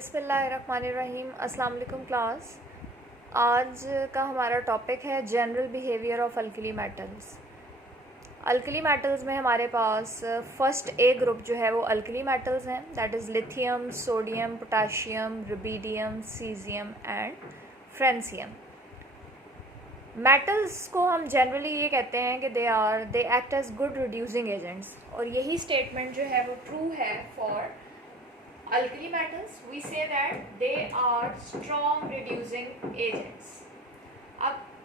बिस्मिल्लाहिर्रहमानिर्रहीम। अस्सलाम वालेकुम क्लास। आज का हमारा टॉपिक है general behaviour of alkali metals. Alkali metals में हमारे पास फर्स्ट ए ग्रुप जो है वो अल्कली मेटल्स हैं, that is lithium, sodium, potassium, rubidium, caesium and francium. Metals को हम जनरली ये कहते हैं कि they act as good reducing agents, और यही स्टेटमेंट जो है वो ट्रू है for alkali metals. We say that they are strong reducing agents.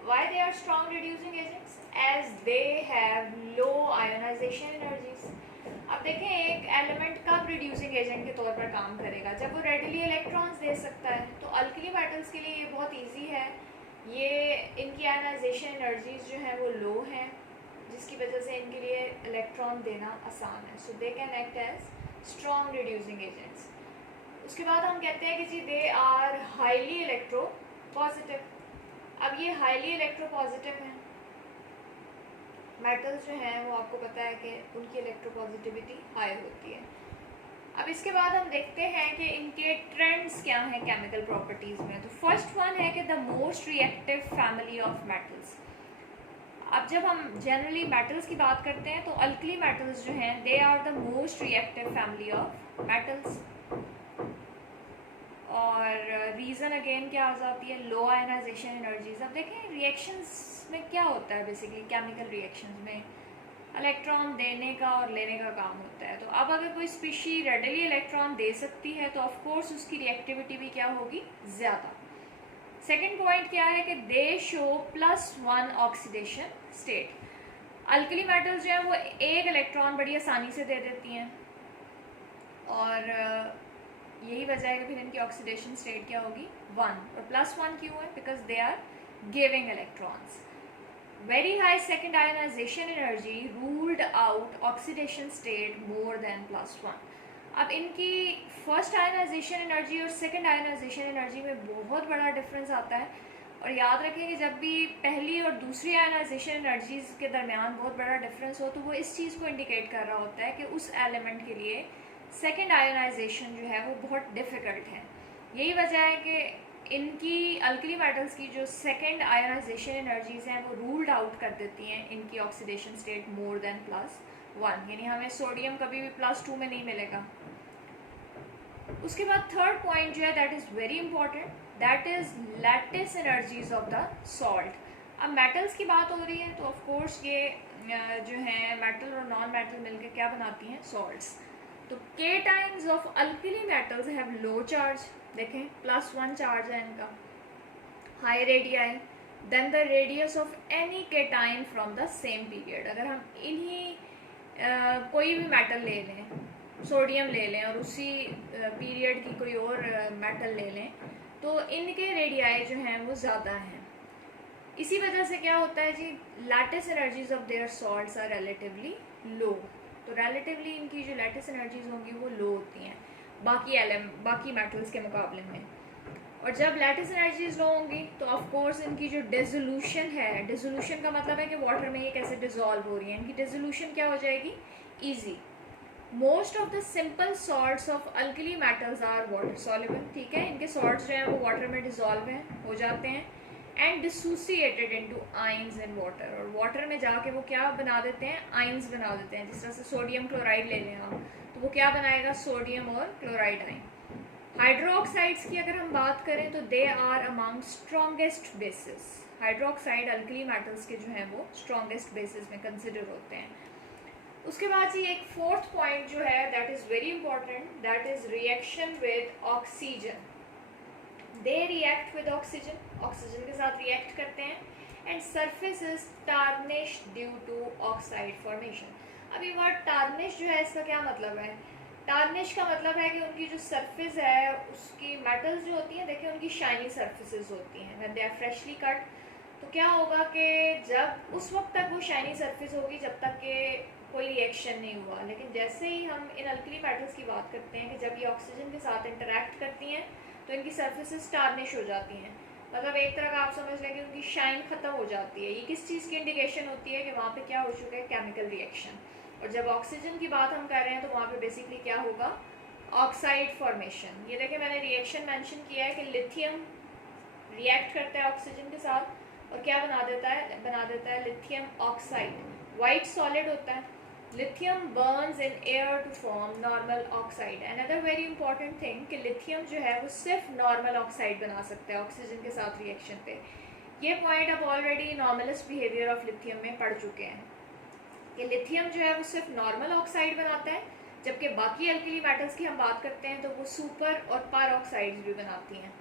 Why they are strong reducing agents? As they have low ionization energies. अब देखें, एक element कब रिड्यूसिंग एजेंट के तौर पर काम करेगा? जब वो रेडिली इलेक्ट्रॉन्स दे सकता है। तो अल्कली मेटल्स के लिए ये बहुत ईजी है, ये इनकी आयनाइजेशन एनर्जीज जो हैं वो लो हैं, जिसकी वजह से इनके लिए इलेक्ट्रॉन देना आसान है। So they can act as strong reducing agents. उसके बाद हम कहते हैं कि जी they are highly electropositive. अब ये हाईली इलेक्ट्रो पॉजिटिव हैं मेटल्स जो हैं, वो आपको पता है कि उनकी इलेक्ट्रो पॉजिटिविटी हाई होती है। अब इसके बाद हम देखते हैं कि इनके ट्रेंड्स क्या हैं केमिकल प्रॉपर्टीज़ में। तो फर्स्ट वन है कि the most reactive family of metals. अब जब हम जनरली मेटल्स की बात करते हैं तो अल्कली मेटल्स जो हैं they are the most reactive family of metals. और रीज़न अगेन क्या आ जाती है? Low ionisation energies. अब देखें रिएक्शंस में क्या होता है, बेसिकली केमिकल रिएक्शंस में इलेक्ट्रॉन देने का और लेने का काम होता है। तो अब अगर कोई स्पीशी रेडिली इलेक्ट्रॉन दे सकती है तो ऑफ कोर्स उसकी रिएक्टिविटी भी क्या होगी? ज़्यादा। सेकेंड पॉइंट क्या है कि दे show +1 oxidation state. Alkali metals जो है वो एक इलेक्ट्रॉन बड़ी आसानी से दे देती हैं, और यही वजह है कि फिर इनकी ऑक्सीडेशन स्टेट क्या होगी? 1। और +1 क्यों है? Because they are giving electrons. Very high second ionisation energy ruled out oxidation state more than +1। अब इनकी फर्स्ट आयनाइजेशन एनर्जी और सेकेंड आयनाइजेशन एनर्जी में बहुत बड़ा डिफरेंस आता है। और याद रखें कि जब भी पहली और दूसरी आयनाइजेशन एनर्जीज के दरमियान बहुत बड़ा डिफरेंस हो तो वो इस चीज़ को इंडिकेट कर रहा होता है कि उस एलिमेंट के लिए सेकेंड आयोनाइजेशन जो है वो बहुत डिफ़िकल्ट है। यही वजह है कि इनकी अल्कली मेटल्स की जो सेकेंड आयोनाइजेशन एनर्जीज हैं वो रूल्ड आउट कर देती हैं इनकी ऑक्सीडेशन स्टेट मोर देन +1, यानी हमें सोडियम कभी भी +2 में नहीं मिलेगा। उसके बाद थर्ड पॉइंट जो है that is very important, that is lattice energies of the salt. अब मेटल्स की बात हो रही है तो ऑफकोर्स ये जो हैं मेटल और नॉन मेटल मिलकर क्या बनाती हैं? सॉल्ट्स। तो cations of alkali metals have low charge. देखें +1 चार्ज है इनका, high radii, then the radius of any cation from the same period. अगर हम इन्हीं कोई भी मेटल ले लें, सोडियम ले लें और उसी पीरियड की कोई और मेटल ले लें, तो इनके रेडियाई जो हैं वो ज़्यादा हैं। इसी वजह से क्या होता है जी, lattice energies of their salts are relatively low. तो रिलेटिवली इनकी जो लैटिस एनर्जीज होंगी वो लो होती हैं बाकी मेटल्स के मुकाबले में। और जब लैटिस एनर्जीज लो होंगी तो ऑफ कोर्स इनकी जो डिसोल्यूशन है, डिसोल्यूशन का मतलब है कि वाटर में ये कैसे डिजॉल्व हो रही है, इनकी डिसोल्यूशन क्या हो जाएगी? Easy. Most of the simple salts of alkali metals are water soluble. ठीक है, इनके सॉल्ट्स जो हैं वो वाटर में डिजॉल्व हो जाते हैं and dissociated into ions in water. और वाटर में जाके वो क्या बना देते हैं? आयंस बना देते हैं। जिस तरह से सोडियम क्लोराइड ले लें आप, तो वो क्या बनाएगा? सोडियम और क्लोराइड आयन। हाइड्रोक्साइड्स की अगर हम बात करें तो they are among strongest bases. Hydroxide alkali metals के जो हैं वो स्ट्रॉन्गेस्ट बेसिस में कंसिडर होते हैं। उसके बाद जी एक फोर्थ पॉइंट जो है that is very important, that is reaction with oxygen. They react with oxygen, oxygen के साथ रिएक्ट करते हैं and surface is tarnished due to oxide formation. अब ये वर्ड टार्निश जो है इसका क्या मतलब है? टार्निश का मतलब है कि उनकी जो सरफेस है उसकी मेटल्स जो होती हैं, देखिए उनकी शाइनी सरफेसेस होती हैं when they are freshly cut. तो क्या होगा कि जब उस वक्त तक वो शाइनी सरफेस होगी जब तक कि कोई रिएक्शन नहीं हुआ, लेकिन जैसे ही हम इन अल्कली मेटल्स की बात करते हैं कि जब ये ऑक्सीजन के साथ इंटरेक्ट करती हैं तो इनकी सर्फेसेस टार्निश हो जाती हैं। मतलब एक तरह का आप समझ लें कि उनकी शाइन ख़त्म हो जाती है। ये किस चीज़ की इंडिकेशन होती है? कि वहाँ पे क्या हो चुका है? Chemical reaction. और जब ऑक्सीजन की बात हम कर रहे हैं तो वहाँ पे बेसिकली क्या होगा? Oxide formation. ये देखिए मैंने रिएक्शन मेंशन किया है कि लिथियम रिएक्ट करता है ऑक्सीजन के साथ और क्या बना देता है लिथियम ऑक्साइड। वाइट सॉलिड होता है। Lithium burns in air to form normal oxide. Another very important thing कि लिथियम जो है वो सिर्फ नॉर्मल ऑक्साइड बना सकता है ऑक्सीजन के साथ रिएक्शन पे। ये पॉइंट आप ऑलरेडी नॉर्मलिस्ट बिहेवियर ऑफ लिथियम में पढ़ चुके हैं कि लिथियम जो है वो सिर्फ नॉर्मल ऑक्साइड बनाता है, जबकि बाकी अल्कली मेटल्स की हम बात करते हैं तो वो सुपर और पर ऑक्साइड्स भी बनाती हैं।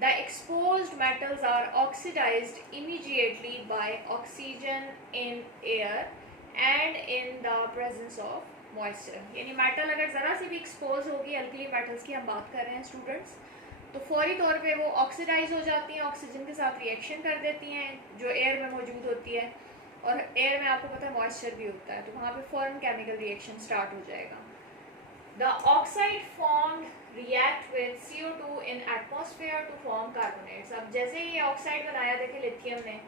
The exposed metals are oxidised immediately by oxygen in air and in the presence of moisture. यानी मेटल अगर ज़रा सी भी एक्सपोज होगी, अल्कली मेटल्स की हम बात कर रहे हैं स्टूडेंट्स, तो फौरी तौर पे वो ऑक्सीडाइज हो जाती हैं, ऑक्सीजन के साथ रिएक्शन कर देती हैं जो एयर में मौजूद होती है, और एयर में आपको पता है मॉइस्चर भी होता है, तो वहाँ पे फौरन केमिकल रिएक्शन स्टार्ट हो जाएगा। The oxide formed react with CO2 in atmosphere to form carbonates. अब जैसे ही ये ऑक्साइड बनाया देखे लिथियम ने,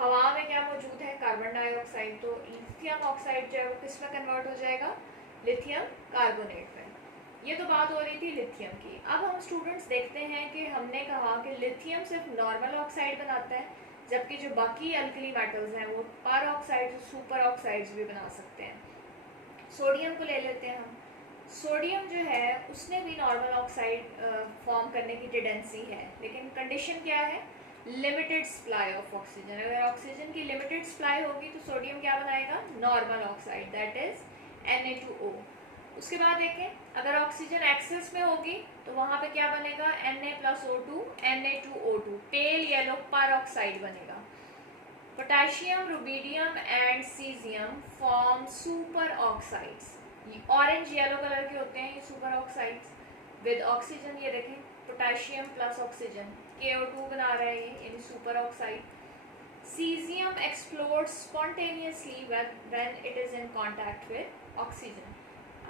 हवा में क्या मौजूद है, कार्बन डाइऑक्साइड, तो लिथियम ऑक्साइड जो है वो किस में कन्वर्ट हो जाएगा, लिथियम कार्बोनेट में। ये तो बात हो रही थी लिथियम की। अब हम स्टूडेंट्स देखते हैं कि हमने कहा कि लिथियम सिर्फ नॉर्मल ऑक्साइड बनाता है, जबकि जो बाकी अल्कली मेटल्स हैं वो पर ऑक्साइड, सुपर ऑक्साइड्स भी बना सकते हैं। सोडियम को ले लेते हैं हम। सोडियम जो है उसने भी नॉर्मल ऑक्साइड फॉर्म करने की टेंडेंसी है, लेकिन कंडीशन क्या है, लिमिटेड सप्लाई ऑफ ऑक्सीजन। अगर ऑक्सीजन की लिमिटेड सप्लाई होगी तो सोडियम क्या बनाएगा, normal oxide, that is Na2O। उसके बाद देखें अगर ऑक्सीजन एक्सेस में होगी तो वहाँ पे क्या बनेगा, Na+O2 Na2O2, पेल येलो पर ऑक्साइड बनेगा। Potassium, rubidium and caesium form super oxides. Orange yellow colour के होते हैं ये सुपर ऑक्साइड्स विद ऑक्सीजन। ये देखें पोटेशियम प्लस ऑक्सीजन, KO2 बना रहा है ये, यानी super oxide. Caesium explodes spontaneously when it is in contact with oxygen.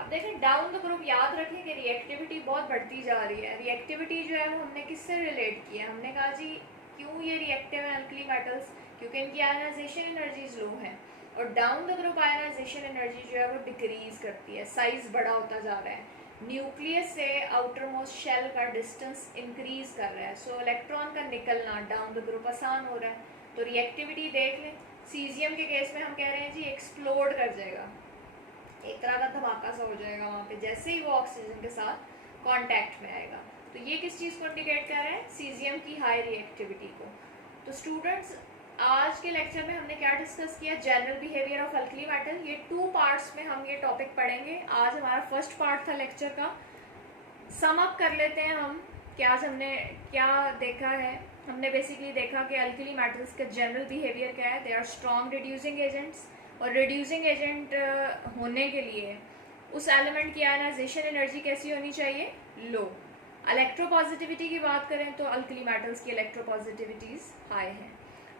अब देखें डाउन द ग्रुप याद रखें कि रिएक्टिविटी बहुत बढ़ती जा रही है। रिएक्टिविटी जो है वो हमने किससे रिलेट किया, हमने कहा जी क्यों ये रिएक्टिव है अल्कली मेटल्स, क्योंकि इनकी आयनाइजेशन एनर्जीज लो है, और down the group ionisation energy जो है वो डिक्रीज करती है, साइज बड़ा होता जा रहा है, न्यूक्लियस से आउटर मोस्ट शेल का डिस्टेंस इंक्रीज कर रहा है, सो इलेक्ट्रॉन का निकलना डाउन द ग्रुप आसान हो रहा है। तो रिएक्टिविटी देख लें, सीजियम के केस में हम कह रहे हैं जी एक्सप्लोड कर जाएगा, एक तरह का धमाका सा हो जाएगा वहाँ पे जैसे ही वो ऑक्सीजन के साथ कांटेक्ट में आएगा। तो ये किस चीज़ को इंडिकेट कर रहा है, सीजियम की हाई रिएक्टिविटी को। तो स्टूडेंट्स आज के लेक्चर में हमने क्या डिस्कस किया, general behaviour of alkali metal. ये 2 पार्ट्स में हम ये टॉपिक पढ़ेंगे। आज हमारा फर्स्ट पार्ट था लेक्चर का। सम अप कर लेते हैं हम कि आज हमने क्या देखा है। हमने बेसिकली देखा कि अल्कली मेटल्स का जनरल बिहेवियर क्या है, they are strong reducing agents, और रिड्यूसिंग एजेंट होने के लिए उस एलिमेंट की आयनाइजेशन एनर्जी कैसी होनी चाहिए, लो। इलेक्ट्रोपॉजिटिविटी की बात करें तो अल्कली मेटल्स की इलेक्ट्रोपॉजिटिविटीज़ हाई हैं।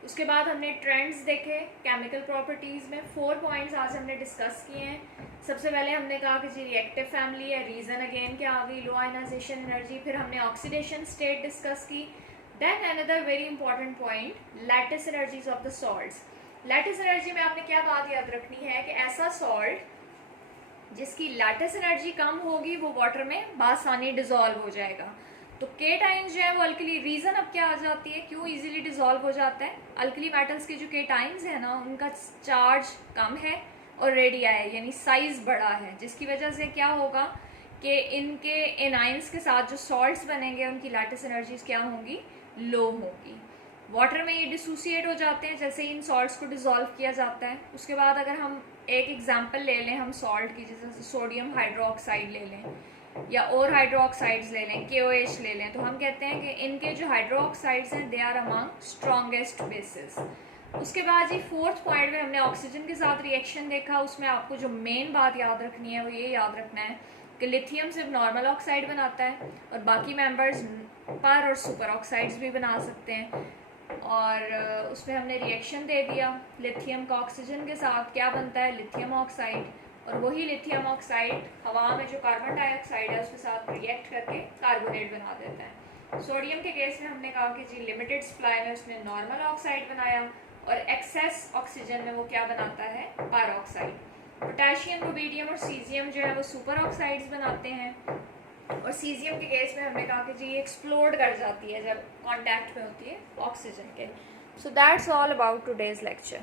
उसके बाद हमने ट्रेंड्स देखे केमिकल प्रॉपर्टीज़ में। 4 पॉइंट्स आज हमने डिस्कस किए हैं। सबसे पहले हमने कहा कि जी रिएक्टिव फैमिली है, रीज़न अगेन क्या आ गई, लो आयनाइजेशन एनर्जी। फिर हमने ऑक्सीडेशन स्टेट डिस्कस की। Then another very important point, lattice energies of the salts. Lattice energy में आपने क्या बात याद रखनी है कि ऐसा सॉल्ट जिसकी लैटिस एनर्जी कम होगी वो वाटर में बासानी डिजॉल्व हो जाएगा। तो केटाइंस जो है वो अल्कली, रीजन अब क्या आ जाती है क्यों इजीली डिजॉल्व हो जाता है, अल्कली मेटल्स के जो केटाइंस है ना उनका चार्ज कम है और रेडिया है, यानी साइज बड़ा है, जिसकी वजह से क्या होगा कि इनके एनाइंस के साथ जो सॉल्ट्स बनेंगे उनकी लैटिस एनर्जीज क्या होंगी, लो होगी। वाटर में ये डिसोसिएट हो जाते हैं जैसे इन सॉल्ट्स को डिज़ोल्व किया जाता है। उसके बाद अगर हम एक एग्जांपल ले लें हम सॉल्ट की, जैसे सोडियम हाइड्रोक्साइड ले लें या और हाइड्रोक्साइड्स ले लें, KOH ले लें, तो हम कहते हैं कि इनके जो हाइड्रोक्साइड्स हैं they are among strongest bases. उसके बाद जी 4th पॉइंट में हमने ऑक्सीजन के साथ रिएक्शन देखा। उसमें आपको जो मेन बात याद रखनी है वो ये याद रखना है कि लिथियम सिर्फ नॉर्मल ऑक्साइड बनाता है और बाकी मेंबर्स पर और सुपर ऑक्साइड्स भी बना सकते हैं। और उसमें हमने रिएक्शन दे दिया लिथियम का ऑक्सीजन के साथ, क्या बनता है, लिथियम ऑक्साइड, और वही लिथियम ऑक्साइड हवा में जो कार्बन डाइऑक्साइड है उसके साथ रिएक्ट करके कार्बोनेट बना देता है। सोडियम के केस में हमने कहा कि जी लिमिटेड सप्लाई में उसने नॉर्मल ऑक्साइड बनाया और एक्सेस ऑक्सीजन में वो क्या बनाता है, पर ऑक्साइड। पोटेशियम, रुबीडियम और सीजियम जो है वो सुपर ऑक्साइड्स बनाते हैं। और सीजियम के केस में हमने कहा कि जी ये एक्सप्लोड कर जाती है जब कांटेक्ट में होती है ऑक्सीजन के. So that's all about today's lecture.